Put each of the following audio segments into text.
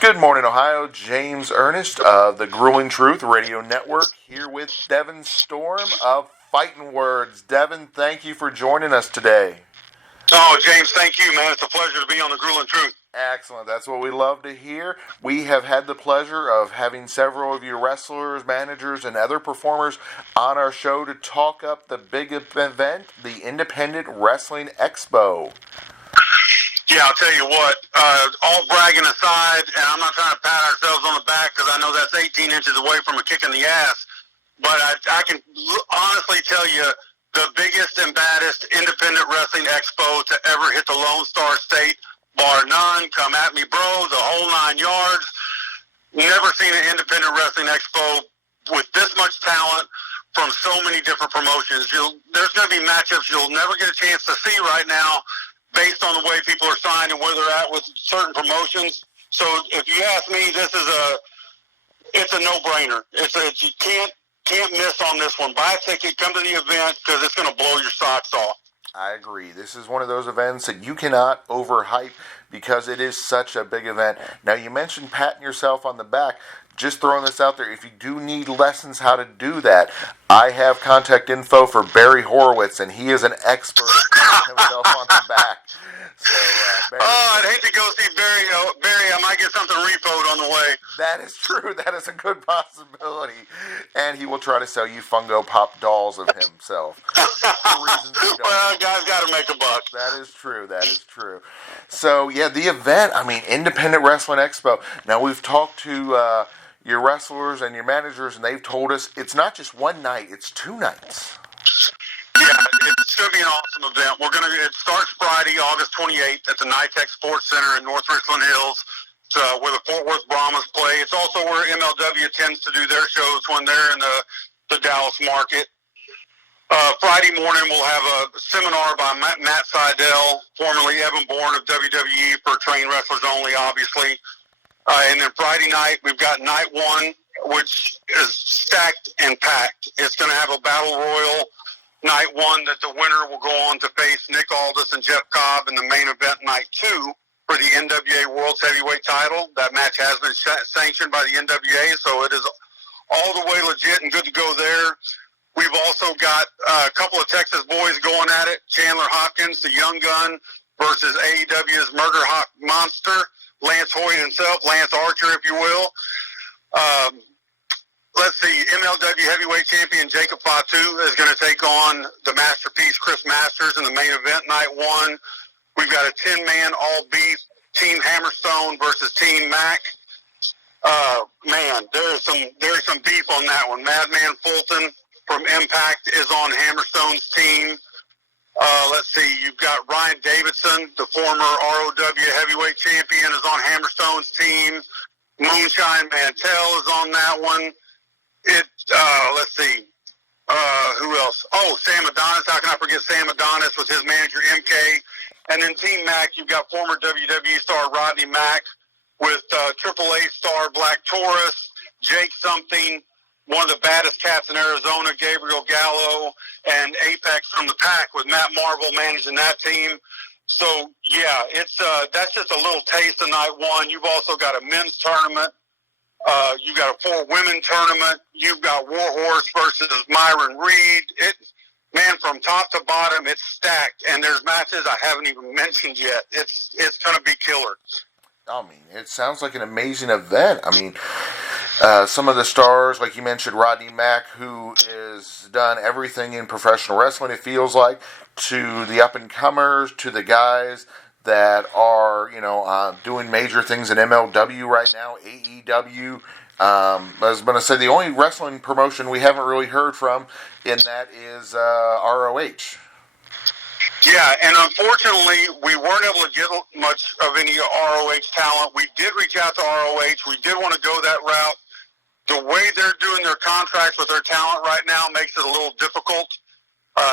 Good morning, Ohio. James Ernest of the Grueling Truth Radio Network here with Devin Storm of Fighting Words. Devin, thank you for joining us today. Oh, James, thank you, man. It's a pleasure to be on the Grueling Truth. Excellent. That's what we love to hear. We have had the pleasure of having several of your wrestlers, managers, and other performers on our show to talk up the big event, the Independent Wrestling Expo. Yeah, I'll tell you what, all bragging aside, and I'm not trying to pat ourselves on the back because I know that's 18 inches away from a kick in the ass, but I can honestly tell you the biggest and baddest independent wrestling expo to ever hit the Lone Star State, bar none. Come at me, bro, the whole 9 yards. Never seen an independent wrestling expo with this much talent from so many different promotions. There's going to be matchups you'll never get a chance to see right now, based on the way people are signed and where they're at with certain promotions. So if you ask me, it's a no-brainer. You can't miss on this one. Buy a ticket, come to the event, because it's going to blow your socks off. I agree. This is one of those events that you cannot overhype because it is such a big event. Now, you mentioned patting yourself on the back. Just throwing this out there, if you do need lessons how to do that, I have contact info for Barry Horowitz, and he is an expert at patting himself on the back. So, Barry, I'd hate to go see Barry. Barry, I might get something repoed on the way. That is true. That is a good possibility. And he will try to sell you Funko Pop dolls of himself. Well, guys got to make a buck. That is true. That is true. So, yeah, the event, Independent Wrestling Expo. Now, we've talked to your wrestlers and your managers, and they've told us it's not just one night, it's 2 nights. Yeah, it's going to be an awesome event. It starts Friday, August 28th at the NYTEX Sports Center in North Richland Hills, where the Fort Worth Brahmas play. It's also where MLW tends to do their shows when they're in the Dallas market. Friday morning, we'll have a seminar by Matt Seidel, formerly Evan Bourne of WWE, for trained wrestlers only, obviously. And then Friday night, we've got night one, which is stacked and packed. It's going to have a battle royal night one that the winner will go on to face Nick Aldis and Jeff Cobb in the main event night 2 for the NWA World's Heavyweight title. That match has been sanctioned by the NWA, so it is all the way legit and good to go there. We've also got a couple of Texas boys going at it. Chandler Hopkins, the young gun, versus AEW's Murder Hawk Monster, Lance Hoyt himself, Lance Archer, if you will. Let's see, MLW Heavyweight Champion Jacob Fatu is going to take on the Masterpiece Chris Masters in the main event night 1. We've got a 10-man all-beef Team Hammerstone versus Team Mac. Man, there's some beef on that one. Madman Fulton from Impact is on Hammerstone's team. Let's see, you've got Ryan Davidson, the former ROW Heavyweight Champion, is on Hammerstone's team. Moonshine Mantell is on that one. Let's see, who else? Oh, Sam Adonis. How can I forget Sam Adonis with his manager MK? And then Team Mac, you've got former WWE star Rodney Mack with AAA star Black Taurus, Jake Something, one of the baddest cats in Arizona, Gabriel Gallo, and Apex from the Pack with Matt Marvel managing that team. So, yeah, that's just a little taste of night one. You've also got a men's tournament. You've got a 4-women tournament. You've got Warhorse versus Myron Reed. Man, from top to bottom, it's stacked. And there's matches I haven't even mentioned yet. It's going to be killer. It sounds like an amazing event. Some of the stars, like you mentioned, Rodney Mack, who has done everything in professional wrestling, it feels like, to the up-and-comers, to the guys that are, doing major things in MLW right now, AEW. I was going to say the only wrestling promotion we haven't really heard from in that is ROH. Yeah, and unfortunately, we weren't able to get much of any ROH talent. We did reach out to ROH. We did want to go that route. The way they're doing their contracts with their talent right now makes it a little difficult.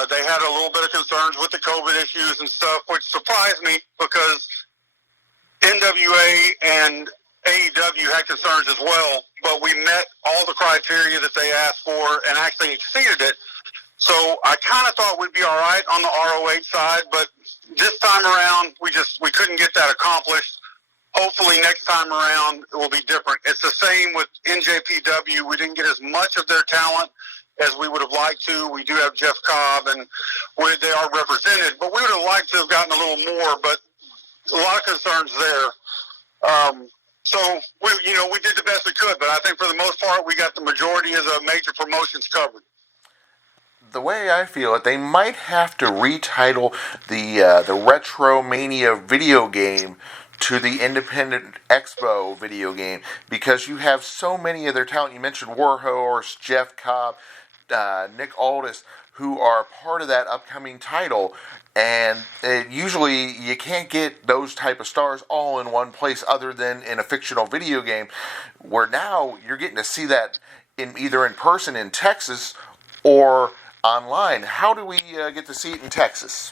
They had a little bit of concerns with the COVID issues and stuff, which surprised me because NWA and AEW had concerns as well, but we met all the criteria that they asked for and actually exceeded it. So I kind of thought we'd be all right on the ROH side, but this time around, we couldn't get that accomplished. hopefully next time around it will be different. It's the same with NJPW. We didn't get as much of their talent as we would have liked to. We do have Jeff Cobb, and they are represented, but we would have liked to have gotten a little more, but a lot of concerns there. So we did the best we could, but I think for the most part we got the majority of the major promotions covered. The way I feel it, they might have to retitle the Retro Mania video game to the Independent Expo video game, because you have so many of their talent. You mentioned Warhorse, Jeff Cobb, Nick Aldis, who are part of that upcoming title, and usually you can't get those type of stars all in one place other than in a fictional video game, where now you're getting to see that either in person in Texas or online. How do we get to see it in Texas?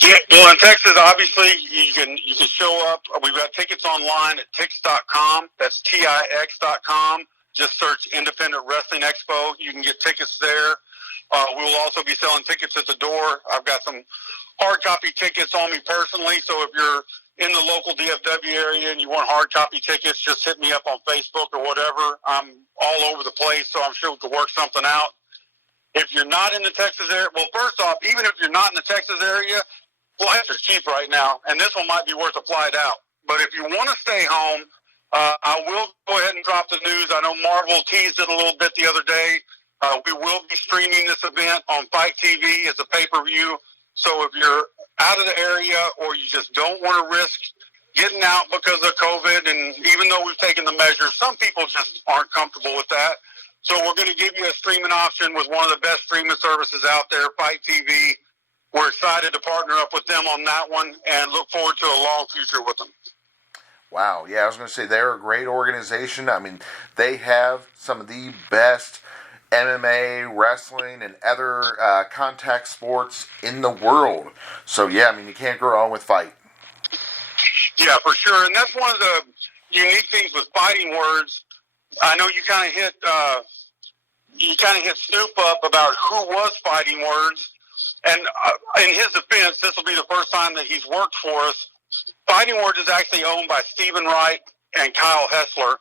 Yeah, well, in Texas, obviously, you can show up. We've got tickets online at tix.com. That's TIX.com. Just search Independent Wrestling Expo. You can get tickets there. We will also be selling tickets at the door. I've got some hard copy tickets on me personally, so if you're in the local DFW area and you want hard copy tickets, just hit me up on Facebook or whatever. I'm all over the place, so I'm sure we could work something out. If you're not in the Texas area, well, first off, even if you're not in the Texas area, flights are cheap right now, and this one might be worth a flight out. But if you want to stay home, I will go ahead and drop the news. I know Marvel teased it a little bit the other day. We will be streaming this event on Fight TV as a pay-per-view. So if you're out of the area or you just don't want to risk getting out because of COVID, and even though we've taken the measures, some people just aren't comfortable with that. So we're going to give you a streaming option with one of the best streaming services out there, Fight TV. We're excited to partner up with them on that one and look forward to a long future with them. Wow, yeah, I was going to say they're a great organization. I mean, they have some of the best MMA, wrestling, and other contact sports in the world. So, yeah, I mean, you can't go wrong with Fight. Yeah, for sure. And that's one of the unique things with Fighting Words. I know you kind of hit Snoop up about who was Fighting Words. And in his defense, this will be the first time that he's worked for us. Fighting Words is actually owned by Stephen Wright and Kyle Hessler.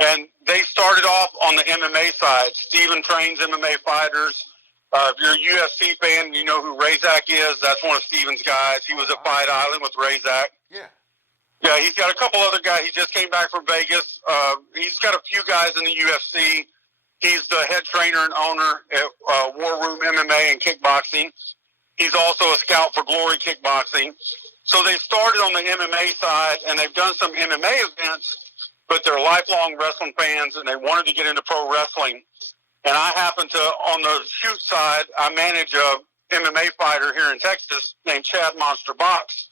And they started off on the MMA side. Stephen trains MMA fighters. If you're a UFC fan, you know who Razak is. That's one of Stephen's guys. He was at Fight Island with Razak. Yeah. Yeah, he's got a couple other guys. He just came back from Vegas. He's got a few guys in the UFC. He's the head trainer and owner at War Room MMA and Kickboxing. He's also a scout for Glory Kickboxing. So they started on the MMA side, and they've done some MMA events, but they're lifelong wrestling fans, and they wanted to get into pro wrestling. And I happen to, on the shoot side, I manage a MMA fighter here in Texas named Chad Monster Box.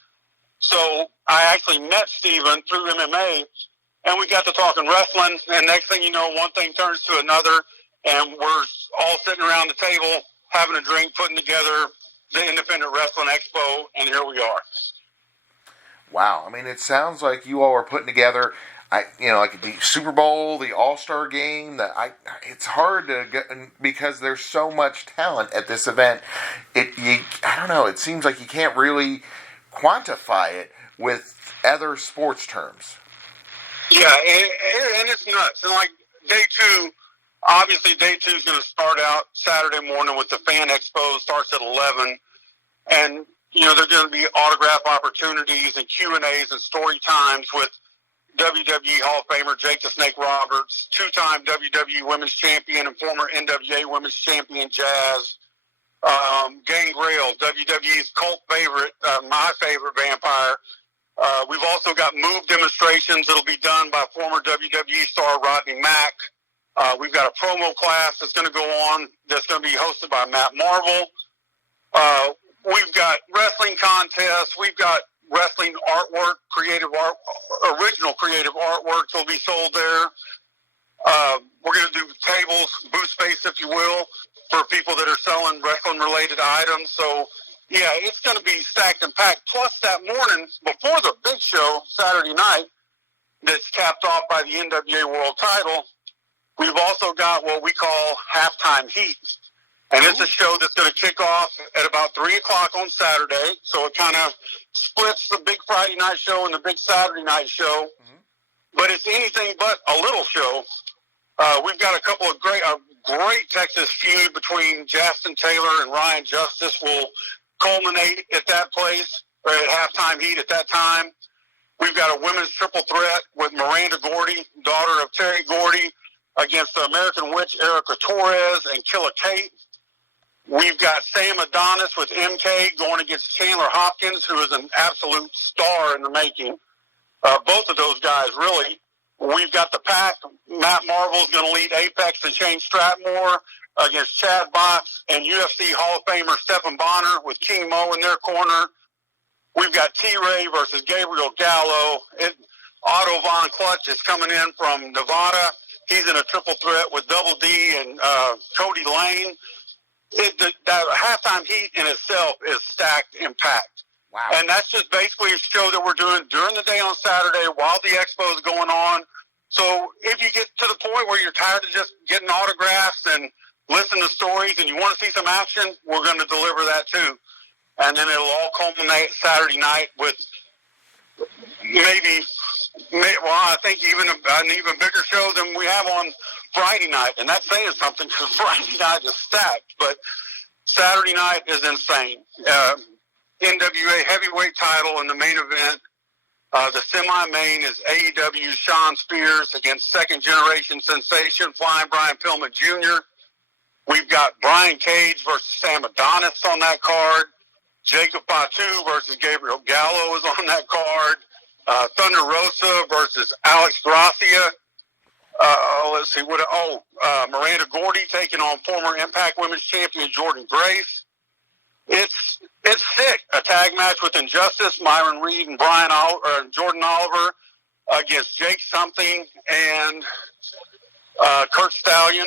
So I actually met Steven through MMA, and we got to talking wrestling, and next thing you know, one thing turns to another, and we're all sitting around the table, having a drink, putting together the Independent Wrestling Expo, and here we are. Wow, I mean, it sounds like you all are putting together, like the Super Bowl, the All-Star Game. It's hard to get, because there's so much talent at this event. I don't know. It seems like you can't really quantify it with other sports terms. Yeah, and it's nuts. And like day two, obviously day two is going to start out Saturday morning with the Fan Expo. Starts at 11, and there's going to be autograph opportunities and Q&As and story times with WWE Hall of Famer Jake the Snake Roberts, two-time WWE Women's Champion and former NWA Women's Champion Jazz, Gangrel, WWE's cult favorite, my favorite vampire. We've also got move demonstrations that'll be done by former WWE star Rodney Mack. We've got a promo class that's going to go on that's going to be hosted by Matt Marvel. We've got wrestling contests. We've got wrestling artwork, original creative artwork that'll be sold there. We're going to do tables, booth space, if you will, for people that are selling wrestling-related items. So, yeah, it's going to be stacked and packed. Plus, that morning, before the big show, Saturday night, that's capped off by the NWA World Title, we've also got what we call Halftime Heat. And it's a show that's going to kick off at about 3 o'clock on Saturday. So it kind of splits the big Friday night show and the big Saturday night show, but it's anything but a little show. We've got a couple of great Texas feud between Justin Taylor and Ryan Justice will culminate at that place, or at halftime heat at that time. We've got a women's triple threat with Miranda Gordy, daughter of Terry Gordy, against the American Witch Erica Torres and Killer Kate. We've got Sam Adonis with MK going against Chandler Hopkins, who is an absolute star in the making. Both of those guys, really. We've got the pack. Matt Marvel's going to lead Apex and Shane Stratmore against Chad Box and UFC Hall of Famer Stephen Bonner with King Mo in their corner. We've got T-Ray versus Gabriel Gallo. Otto Von Clutch is coming in from Nevada. He's in a triple threat with Double D and Cody Lane. That halftime heat in itself is stacked and packed. Wow. And that's just basically a show that we're doing during the day on Saturday while the expo is going on. So if you get to the point where you're tired of just getting autographs and listening to stories and you want to see some action, we're going to deliver that too. And then it'll all culminate Saturday night with I think even an even bigger show than we have on Friday night. And that's saying something because Friday night is stacked. But Saturday night is insane. NWA heavyweight title in the main event. The semi-main is AEW Shawn Spears against second-generation sensation Flying Brian Pillman Jr. We've got Brian Cage versus Sam Adonis on that card. Jacob Fatu versus Gabriel Gallo is on that card. Thunder Rosa versus Alex Gracia. Let's see Miranda Gordy taking on former Impact Women's Champion Jordan Grace. It's sick. A tag match with Injustice, Myron Reed and Jordan Oliver against Jake Something and Kurt Stallion.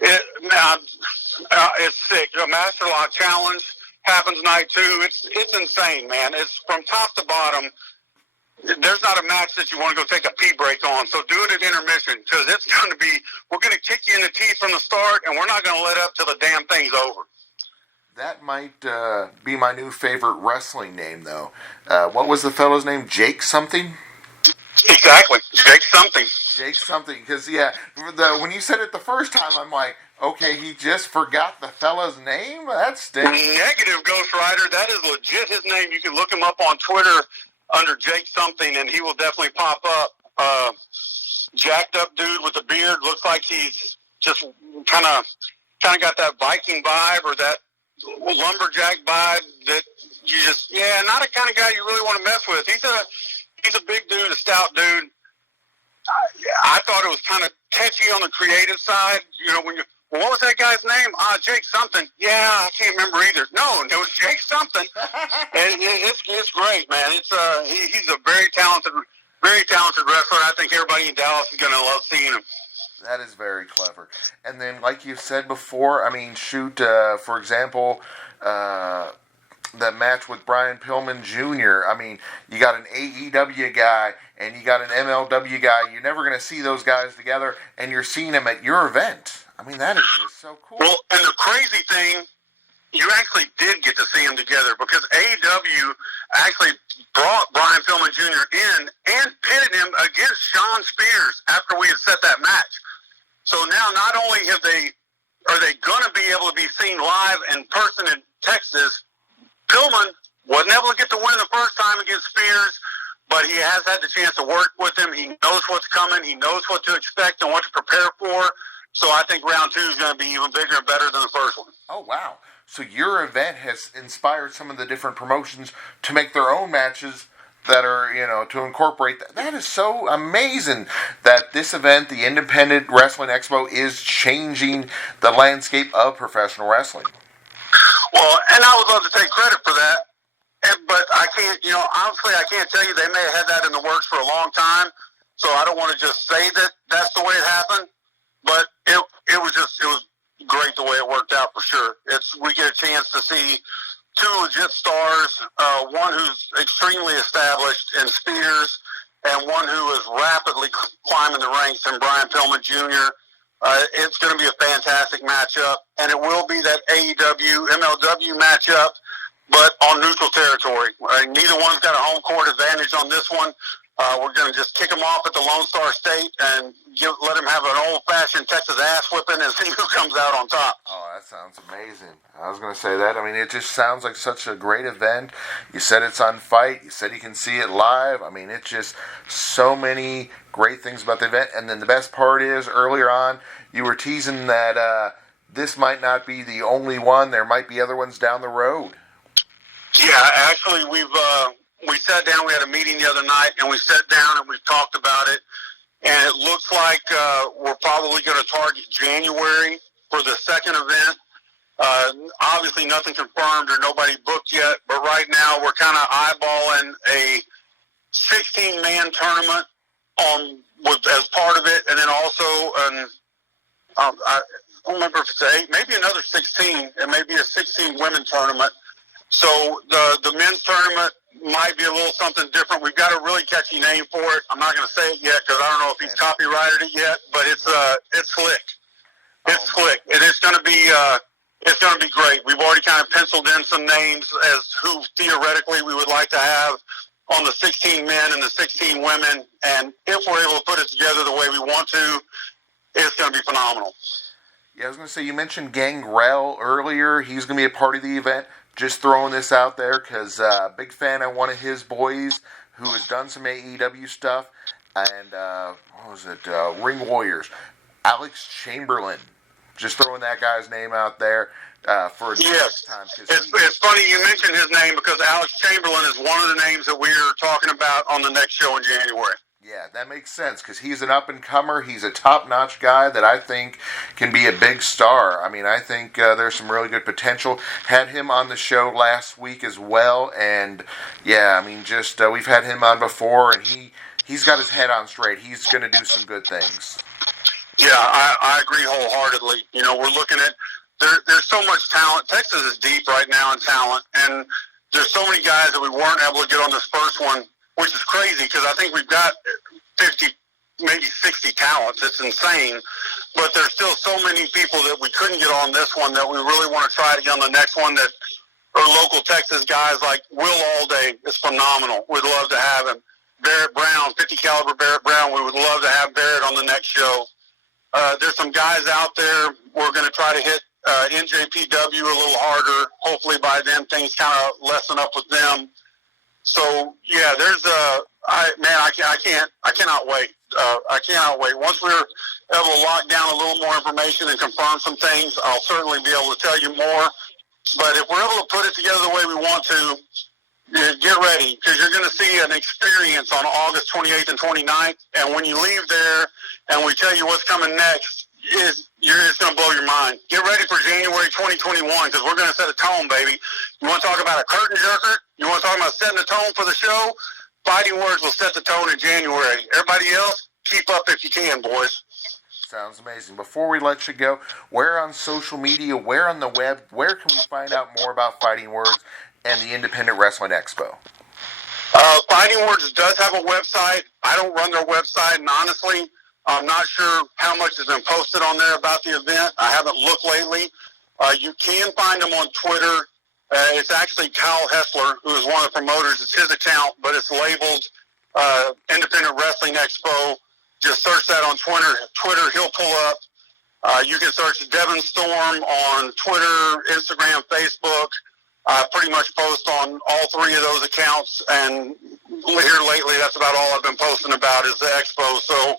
It's sick. A Master Lock Challenge happens night two. It's insane, man. It's from top to bottom. There's not a match that you want to go take a pee break on. So do it at intermission because we're going to kick you in the teeth from the start and we're not going to let up till the damn thing's over. That might be my new favorite wrestling name, though. What was the fellow's name? Jake something? Exactly. Jake something. Jake something. Because, when you said it the first time, I'm like, okay, he just forgot the fella's name? That stinks. Negative, Ghost Rider. That is legit his name. You can look him up on Twitter under Jake something, and he will definitely pop up. Jacked up dude with a beard. Looks like he's just kind of got that Viking vibe or that lumberjack vibe that you just, not a kind of guy you really want to mess with. He's a big dude, a stout dude. I thought it was kind of catchy on the creative side. What was that guy's name? Jake something. Yeah, I can't remember either. No, it was Jake something. And it's great, man. He's a very talented wrestler. I think everybody in Dallas is going to love seeing him. That is very clever. And then, like you said before, for example, that match with Brian Pillman Jr., you got an AEW guy and you got an MLW guy. You're never going to see those guys together, and you're seeing them at your event. That is just so cool. Well, and the crazy thing, you actually did get to see them together because AEW actually brought Brian Pillman Jr. in and pitted him against Shawn Spears after we had set that match. So now not only are they going to be able to be seen live in person in Texas, Pillman wasn't able to get the win the first time against Spears, but he has had the chance to work with him. He knows what's coming. He knows what to expect and what to prepare for. So I think round two is going to be even bigger and better than the first one. Oh, wow. So your event has inspired some of the different promotions to make their own matches that are, to incorporate that. That is so amazing that this event, the Independent Wrestling Expo, is changing the landscape of professional wrestling. Well, and I would love to take credit for that, but I can't, honestly, I can't tell you. They may have had that in the works for a long time, so I don't want to just say that that's the way it happened, but it was great the way it worked out for sure. We get a chance to see two legit stars, one who's extremely established in Spears, and one who is rapidly climbing the ranks in Brian Pillman Jr. It's going to be a fantastic matchup, and it will be that AEW MLW matchup but on neutral territory. Neither one's got a home court advantage on this one. We're going to just kick them off at the Lone Star State and let them have an old-fashioned Texas ass whipping and see who comes out on top. Oh, that sounds amazing. I was going to say that. I mean, it just sounds like such a great event. You said it's on Fight. You said you can see it live. I mean, it's just so many great things about the event. And then the best part is, earlier on, you were teasing that this might not be the only one. There might be other ones down the road. Yeah, actually, we sat down. We had a meeting the other night, and we sat down and we talked about it. And it looks like we're probably going to target January for the second event. Obviously, nothing confirmed or nobody booked yet, but right now we're kind of eyeballing a 16-man tournament as part of it, and then also I don't remember if it's 8, maybe another 16. It may be a 16 women tournament. So the men's tournament might be a little something different. We've got a really catchy name for it. I'm not going to say it yet because I don't know if he's copyrighted it yet, but it's slick. It's slick, and it's going to be great. We've already kind of penciled in some names as who theoretically we would like to have on the 16 men and the 16 women, and if we're able to put it together the way we want to, it's going to be phenomenal. Yeah, I was going to say, you mentioned Gangrel earlier. He's going to be a part of the event. Just throwing this out there because big fan of one of his boys who has done some AEW stuff. And, what was it, Ring Warriors. Alex Chamberlain. Just throwing that guy's name out there for next time. It's funny you mentioned his name because Alex Chamberlain is one of the names that we're talking about on the next show in January. Yeah, that makes sense because he's an up-and-comer. He's a top-notch guy that I think can be a big star. I mean, I think there's some really good potential. Had him on the show last week as well, and yeah, I mean, just we've had him on before, and he's got his head on straight. He's going to do some good things. Yeah, I agree wholeheartedly. You know, we're looking at there's so much talent. Texas is deep right now in talent, and there's so many guys that we weren't able to get on this first one, which is crazy because I think we've got 50, maybe 60 talents. It's insane. But there's still so many people that we couldn't get on this one that we really want to try to get on the next one that are local Texas guys like Will Alday is phenomenal. We'd love to have him. Barrett Brown, 50 caliber Barrett Brown, we would love to have Barrett on the next show. There's some guys out there. We're going to try to hit NJPW a little harder. Hopefully by then things kind of lessen up with them. So yeah, there's I cannot wait. I cannot wait. Once we're able to lock down a little more information and confirm some things, I'll certainly be able to tell you more. But if we're able to put it together the way we want to, get ready because you're going to see an experience on August 28th and 29th. And when you leave there and we tell you what's coming next, it's going to blow your mind. Get ready for January 2021 because we're going to set a tone, baby. You want to talk about a curtain jerker? You want to talk about setting the tone for the show? Fighting Words will set the tone in January. Everybody else, keep up if you can, boys. Sounds amazing. Before we let you go, where on social media, where on the web, where can we find out more about Fighting Words and the Independent Wrestling Expo? Fighting Words does have a website. I don't run their website, and honestly, I'm not sure how much has been posted on there about the event. I haven't looked lately. You can find them on Twitter. It's actually Kyle Hessler, who is one of the promoters. It's his account, but it's labeled Independent Wrestling Expo. Just search that on Twitter. He'll pull up. You can search Devin Storm on Twitter, Instagram, Facebook. I pretty much post on all three of those accounts, and here lately, that's about all I've been posting about is the expo. So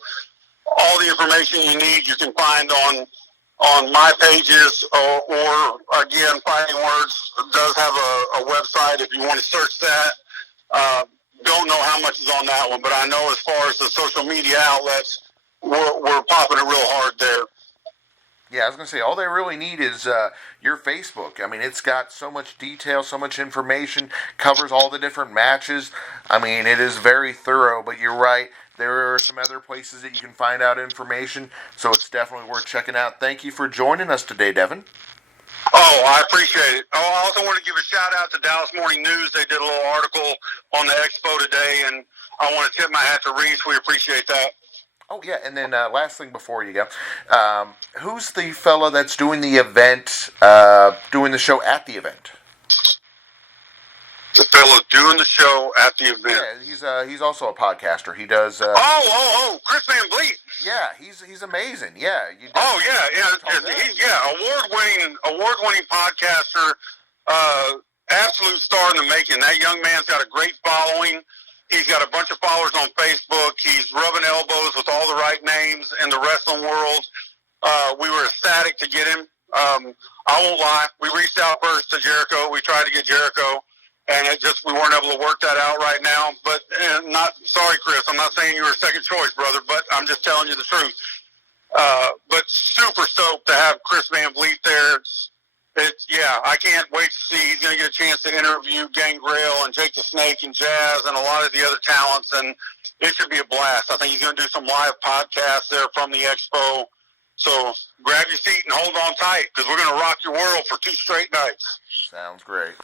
all the information you need, you can find on my pages, or again, Fighting Words does have a website if you want to search that. Don't know how much is on that one, but I know as far as the social media outlets, we're popping it real hard there. Yeah, I was going to say, all they really need is your Facebook. I mean, it's got so much detail, so much information, covers all the different matches. I mean, it is very thorough, but you're right. There are some other places that you can find out information, so it's definitely worth checking out. Thank you for joining us today, Devin. Oh, I appreciate it. Oh, I also want to give a shout-out to Dallas Morning News. They did a little article on the expo today, and I want to tip my hat to Reese. We appreciate that. Oh, yeah, and then last thing before you go, who's the fella that's doing the event, doing the show at the event? The fellow doing the show at the event. Yeah, he's also a podcaster. He does. Chris Van Vliet. Yeah, he's amazing. Yeah. Award-winning podcaster. Absolute star in the making. That young man's got a great following. He's got a bunch of followers on Facebook. He's rubbing elbows with all the right names in the wrestling world. We were ecstatic to get him. I won't lie. We reached out first to Jericho. We tried to get Jericho, and we weren't able to work that out right now. But sorry, Chris. I'm not saying you were second choice, brother, but I'm just telling you the truth. But super stoked to have Chris Van Vliet there. I can't wait to see. He's going to get a chance to interview Gangrel and Jake the Snake and Jazz and a lot of the other talents, and it should be a blast. I think he's going to do some live podcasts there from the expo. So grab your seat and hold on tight because we're going to rock your world for 2 straight nights. Sounds great.